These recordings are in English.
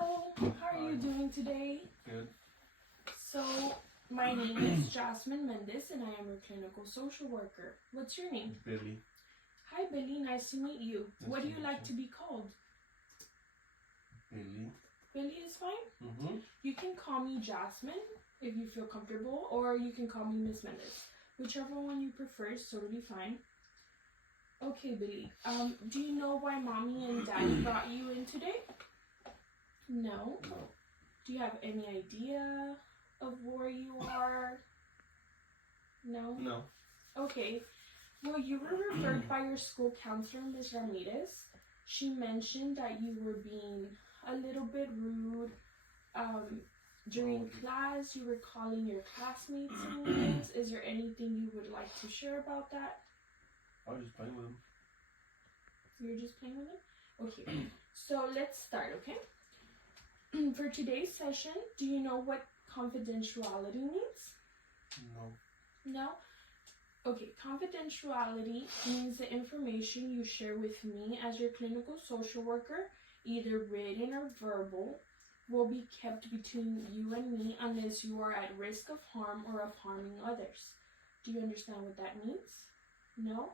Hello, how are you doing today? Good. So, my name is Jasmine Mendez and I am your clinical social worker. What's your name? Billy. Hi Billy, nice to meet you. Nice What to do you meet like you. to be called? Billy. Billy is fine? Mm-hmm. You can call me Jasmine if you feel comfortable, or you can call me Miss Mendez. Whichever one you prefer is totally fine. Okay, Billy. Do you know why Mommy and Daddy brought you in today? No. No. Do you have any idea of where you are? No? No. Okay. Well, you were referred by your school counselor, Ms. Ramirez. She mentioned that you were being a little bit rude. During class, you were calling your classmates names. Is there anything you would like to share about that? I was just playing with him. You're just playing with it? Okay. So let's start, okay? For today's session, do you know what confidentiality means? No. No? Okay, confidentiality means the information you share with me as your clinical social worker, either written or verbal, will be kept between you and me unless you are at risk of harm or of harming others. Do you understand what that means? No?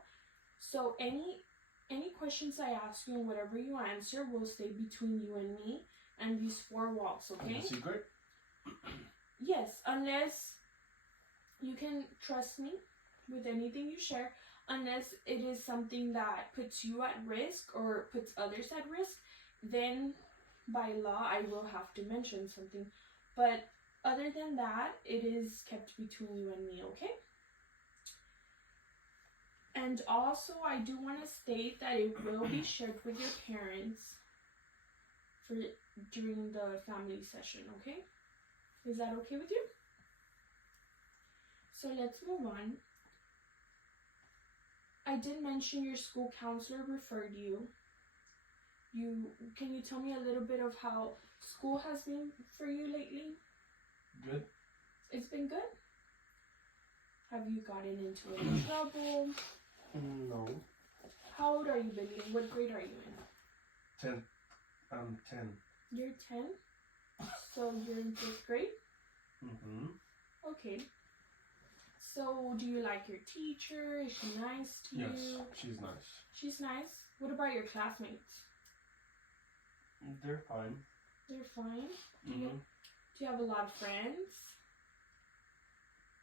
So any questions I ask you and whatever you answer will stay between you and me and these four walls, okay? Is it a secret? Yes, unless you can trust me with anything you share, unless it is something that puts you at risk or puts others at risk, then by law I will have to mention something. But other than that, it is kept between you and me, okay? And also, I do want to state that it will be shared with your parents during the family session, okay? Is that okay with you? So let's move on. I did mention your school counselor referred you. Can you tell me a little bit of how school has been for you lately? Good. It's been good? Have you gotten into any trouble? No. How old are you, Billy? What grade are you in? 10. I'm 10. You're 10? So you're in 5th grade? Mm-hmm. Okay. So do you like your teacher? Is she nice to you? Yes, she's nice. She's nice? What about your classmates? They're fine. They're fine? Mm-hmm. Do you have a lot of friends?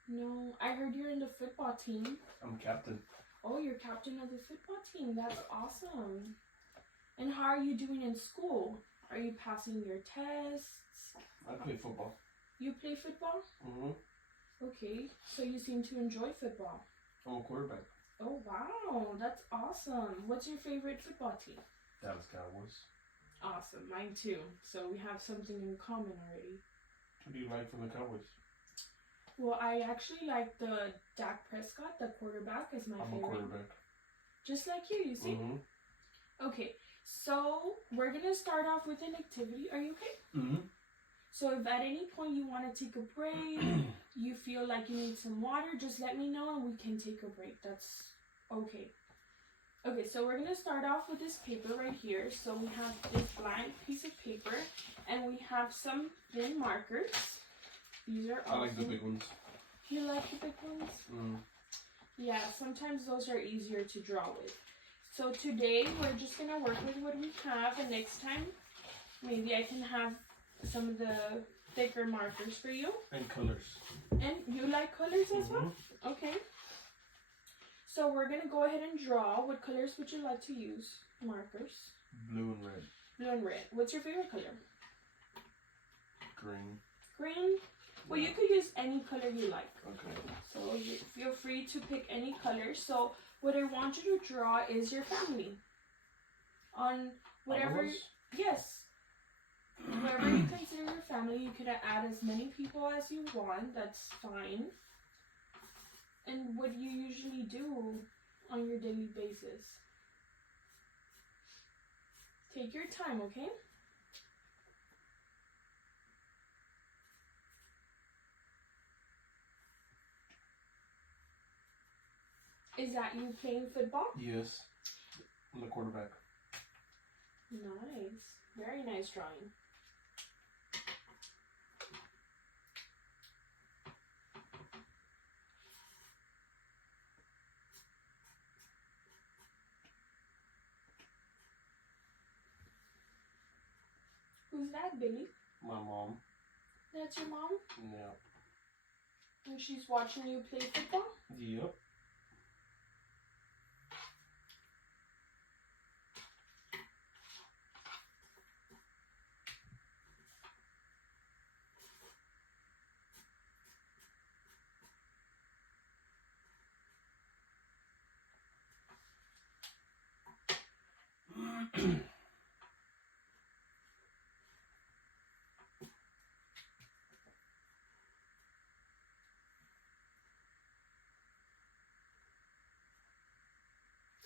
No. I heard you're in the football team. I'm captain. Oh, you're captain of the football team. That's awesome. And how are you doing in school? Are you passing your tests? I play football. You play football? Mm-hmm. Okay, so you seem to enjoy football. I'm a quarterback. Oh, wow. That's awesome. What's your favorite football team? Dallas Cowboys. Awesome. Mine too. So we have something in common already. Who do you like from the Cowboys? Well, I actually like the Dak Prescott, the quarterback, is my I'm favorite. a quarterback. Just like you see? Mm-hmm. Okay, so we're going to start off with an activity. Are you okay? Mm-hmm. So if at any point you want to take a break, you feel like you need some water, just let me know and we can take a break. That's okay. Okay, so we're going to start off with this paper right here. So we have this blank piece of paper and we have some thin markers. These are I like the big ones. You like the big ones? Mm. Yeah, sometimes those are easier to draw with. So today we're just going to work with what we have, and next time maybe I can have some of the thicker markers for you. And colors. And you like colors as well? Okay. So we're going to go ahead and draw. What colors would you like to use? Markers. Blue and red. Blue and red. What's your favorite color? Green. Green? Well, you could use any color you like. Okay. So you feel free to pick any color. So what I want you to draw is your family. On whatever... All of us? Yes. Whoever you consider your family, you could add as many people as you want. That's fine. And what do you usually do on your daily basis? Take your time, okay? Is that you playing football? Yes. I'm the quarterback. Nice. Very nice drawing. Who's that, Billy? My mom. That's your mom? Yeah. And she's watching you play football? Yep.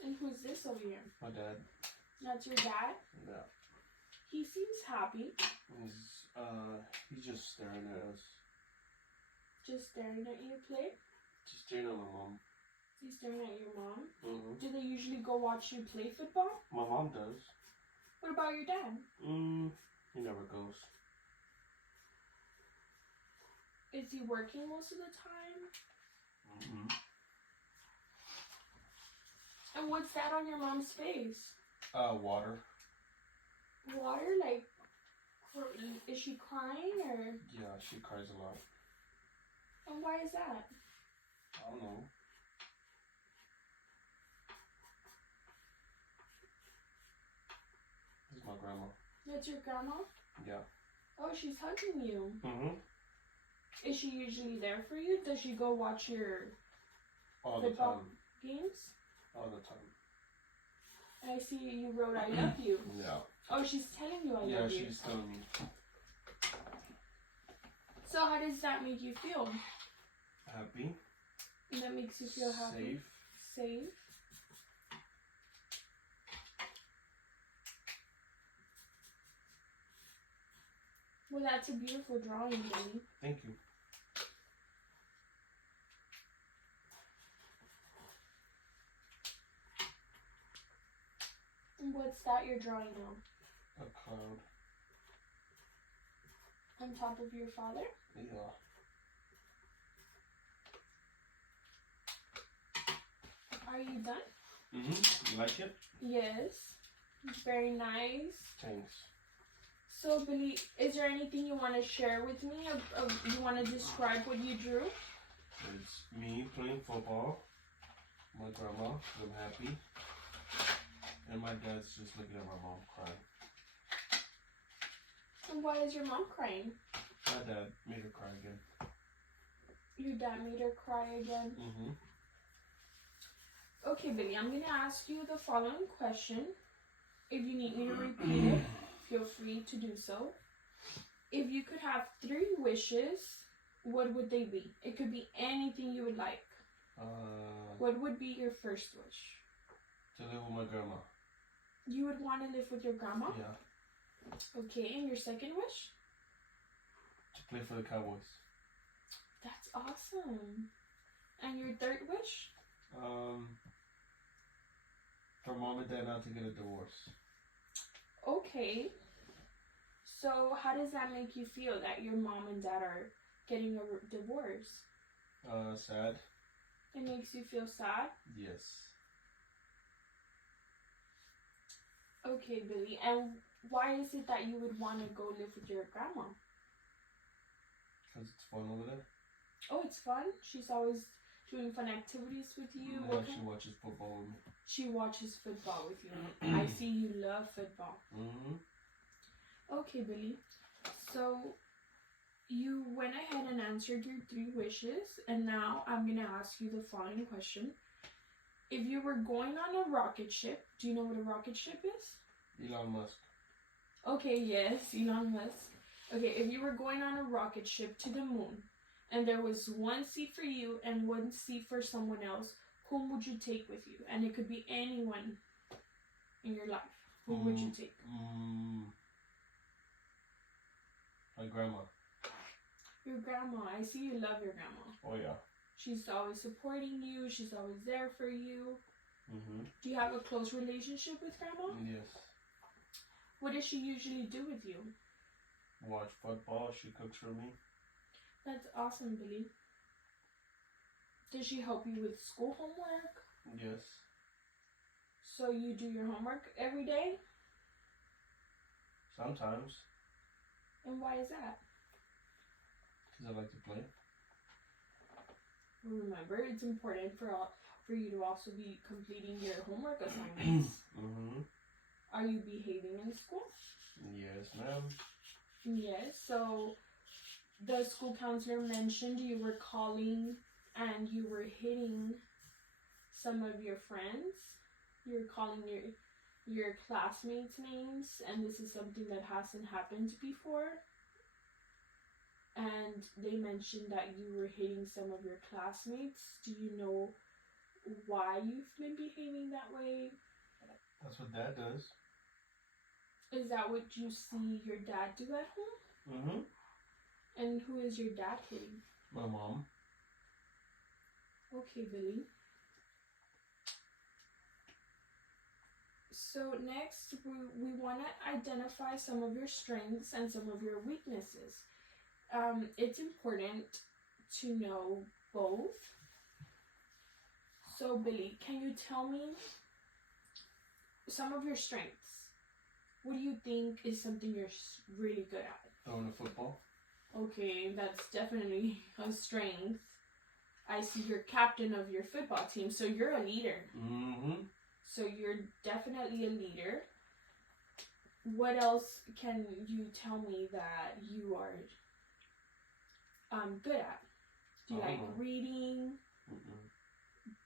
And who's this over here? My dad. That's your dad? Yeah. He seems happy. He's just staring at us. Just staring at you play? Just staring at my mom. He's staring at your mom? Mm-hmm. Do they usually go watch you play football? My mom does. What about your dad? He never goes. Is he working most of the time? Mm-hmm. And what's that on your mom's face? Water. Water? Like, is she crying or? Yeah, she cries a lot. And why is that? I don't know. This is my grandma. That's your grandma? Yeah. Oh, she's hugging you. Mm-hmm. Is she usually there for you? Does she go watch your All the football time. games? All the time. I see you wrote I love you. Yeah. Oh, she's telling you I Yeah, love you. she's telling me. So how does that make you feel? Happy. And that makes you feel happy? Safe. Safe. Well, that's a beautiful drawing, Billy. Thank you. And what's that you're drawing now? A cloud. On top of your father? Yeah. Are you done? Mm-hmm. You like it? Yes. Very nice. Thanks. So, Billy, is there anything you want to share with me? You want to describe what you drew? It's me playing football. My grandma, I'm happy. And my dad's just looking at my mom crying. And why is your mom crying? My dad made her cry again. Your dad made her cry again? Mm-hmm. Okay, Billy, I'm going to ask you the following question. If you need me to repeat it, feel free to do so. If you could have 3 wishes, what would they be? It could be anything you would like. What would be your first wish? To live with my grandma. You would want to live with your grandma? Yeah. Okay, and your second wish? To play for the Cowboys. That's awesome. And your third wish? For mom and dad not to get a divorce. Okay. So how does that make you feel that your mom and dad are getting a divorce? Sad. It makes you feel sad? Yes. Okay, Billy. And why is it that you would want to go live with your grandma? Because it's fun over there. Oh, it's fun? She's always doing fun activities with you? Yeah, she watches football with me. She watches football with you. I see you love football. Mm-hmm. Okay, Billy. So you went ahead and answered your 3 wishes, and now I'm going to ask you the following question. If you were going on a rocket ship, do you know what a rocket ship is? Elon Musk. Okay, yes, Elon Musk. Okay, if you were going on a rocket ship to the moon, and there was 1 seat for you and 1 seat for someone else, whom would you take with you? And it could be anyone in your life. Who would you take? My grandma. Your grandma. I see you love your grandma. Oh, yeah. She's always supporting you. She's always there for you. Mm-hmm. Do you have a close relationship with grandma? Yes. What does she usually do with you? Watch football. She cooks for me. That's awesome, Billy. Does she help you with school homework? Yes. So you do your homework every day? Sometimes. And why is that? Because I like to play. Remember, it's important for you to also be completing your homework assignments. Mm-hmm. Are you behaving in school? Yes, ma'am. Yes. So the school counselor mentioned you were calling and you were hitting some of your friends. You were calling your classmates' names, and this is something that hasn't happened before. And they mentioned that you were hitting some of your classmates. Do you know why you've been behaving that way? That's what Dad does. Is that what you see your dad do at home? Mm-hmm. And who is your dad hitting? My mom. Okay, Billy. So next, we want to identify some of your strengths and some of your weaknesses. It's important to know both. So Billy, can you tell me some of your strengths? What do you think is something you're really good at? Throwing a football. Okay, that's definitely a strength. I see you're captain of your football team, so you're a leader. Mm-hmm. So you're definitely a leader. What else can you tell me that you are good at? Do you like reading? Mm-mm.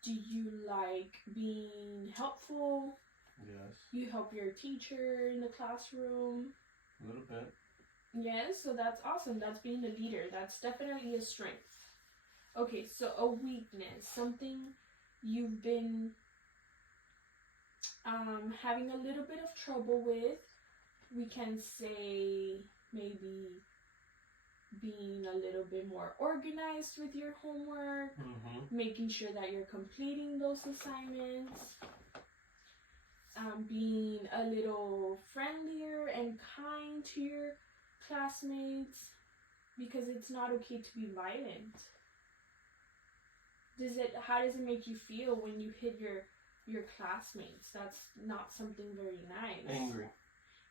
Do you like being helpful? Yes. You help your teacher in the classroom? A little bit. Yes, so that's awesome. That's being a leader. That's definitely a strength. Okay, so a weakness, something you've been having a little bit of trouble with. We can say maybe being a little bit more organized with your homework, making sure that you're completing those assignments, being a little friendlier and kind to your classmates, because it's not okay to be violent. How does it make you feel when you hit your classmates? That's not something very nice. Angry.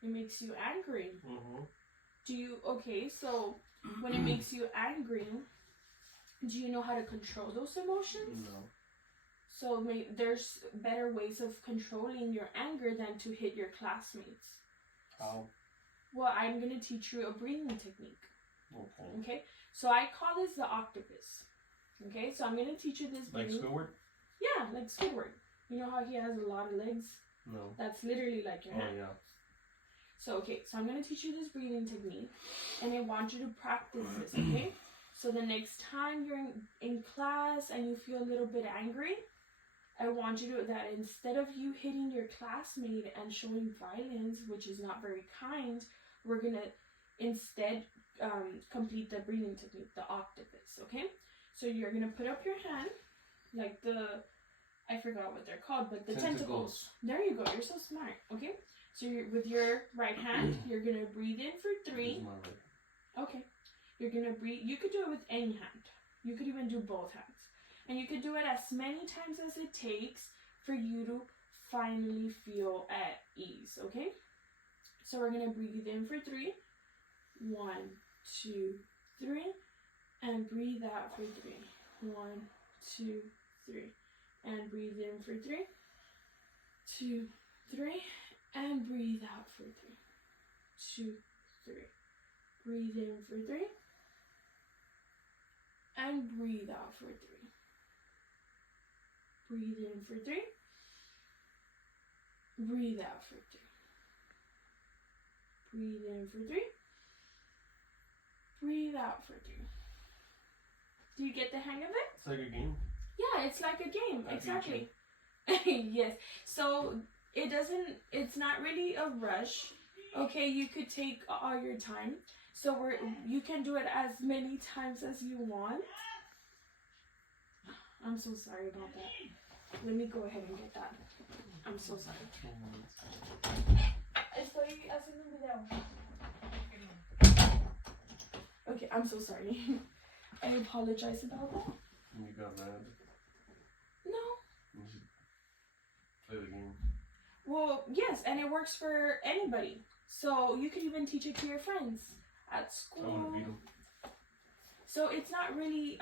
It makes you angry. Mm-hmm. So when it makes you angry, do you know how to control those emotions? No. So there's better ways of controlling your anger than to hit your classmates. How? Well, I'm going to teach you a breathing technique. Okay. So I call this the octopus. Okay, so I'm going to teach you this breathing. Like Squidward? Yeah, like Squidward. You know how he has a lot of legs? No. That's literally like your hand. Oh, yeah. So I'm going to teach you this breathing technique, and I want you to practice this, okay? So the next time you're in class and you feel a little bit angry, I want you to, that instead of you hitting your classmate and showing violence, which is not very kind, we're going to instead complete the breathing technique, the octopus, okay? So you're going to put up your hand, like I forgot what they're called, but the tentacles. There you go, you're so smart, okay? So with your right hand, you're going to breathe in for 3. Okay. You're going to breathe. You could do it with any hand. You could even do both hands. And you could do it as many times as it takes for you to finally feel at ease, okay? So we're going to breathe in for 3. 1, 2, 3. And breathe out for 3. 1, 2, 3. And breathe in for 3. 2, 3. And breathe out for 3. 2, 3. Breathe in for 3. And breathe out for 3. Breathe in for 3. Breathe out for 3. Breathe in for 3. Breathe out for 3. Do you get the hang of it? It's like a game. Yeah, it's like a game. Exactly. Yes. So it's not really a rush. Okay, you could take all your time. So you can do it as many times as you want. I'm so sorry about that. Let me go ahead and get that. I'm so sorry. Estoy haciendo un video. Okay, I'm so sorry. I apologize about that. You got mad? No. You should play the game. Well, yes, and it works for anybody. So you could even teach it to your friends. at I want school. to beat him. So it's not really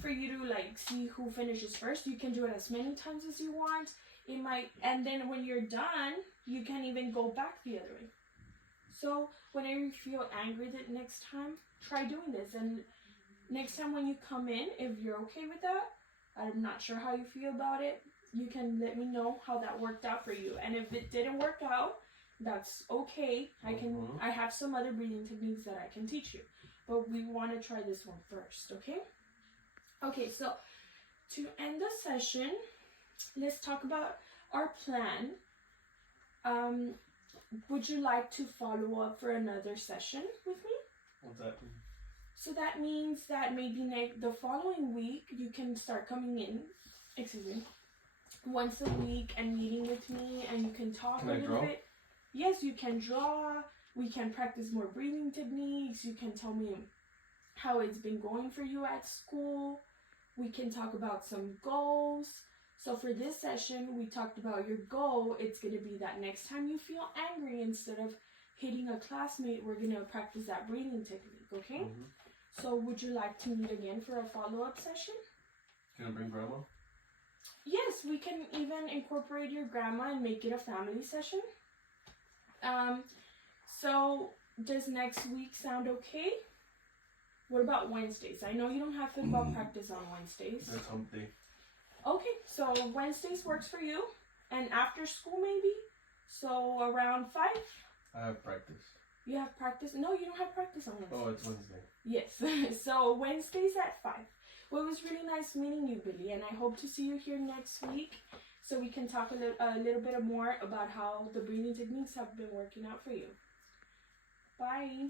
for you to like see who finishes first. You can do it as many times as you want. It might, and then when you're done, you can even go back the other way. So whenever you feel angry the next time, try doing this. And next time when you come in, if you're okay with that, I'm not sure how you feel about it, you can let me know how that worked out for you. And if it didn't work out, that's okay. I have some other breathing techniques that I can teach you. But we want to try this one first, okay? Okay, so to end the session, let's talk about our plan. Would you like to follow up for another session with me? What's that mean? So that means that maybe the following week you can start coming in, once a week and meeting with me, and you can talk Can a I little draw? bit. Yes, you can draw. We can practice more breathing techniques. You can tell me how it's been going for you at school. We can talk about some goals. So for this session, we talked about your goal. It's going to be that next time you feel angry, instead of hitting a classmate, we're going to practice that breathing technique, okay? Mm-hmm. So would you like to meet again for a follow-up session? Can I bring grandma? Yes, we can even incorporate your grandma and make it a family session. So does next week sound okay? What about Wednesdays? I know you don't have football practice on Wednesdays. That's hump day. Okay, so Wednesdays works for you, and after school maybe? So around 5? I have practice. You have practice? No, you don't have practice on Wednesdays. Oh, it's Wednesday. Yes, so Wednesdays at 5. Well, it was really nice meeting you, Billy, and I hope to see you here next week so we can talk a little bit more about how the breathing techniques have been working out for you. Bye.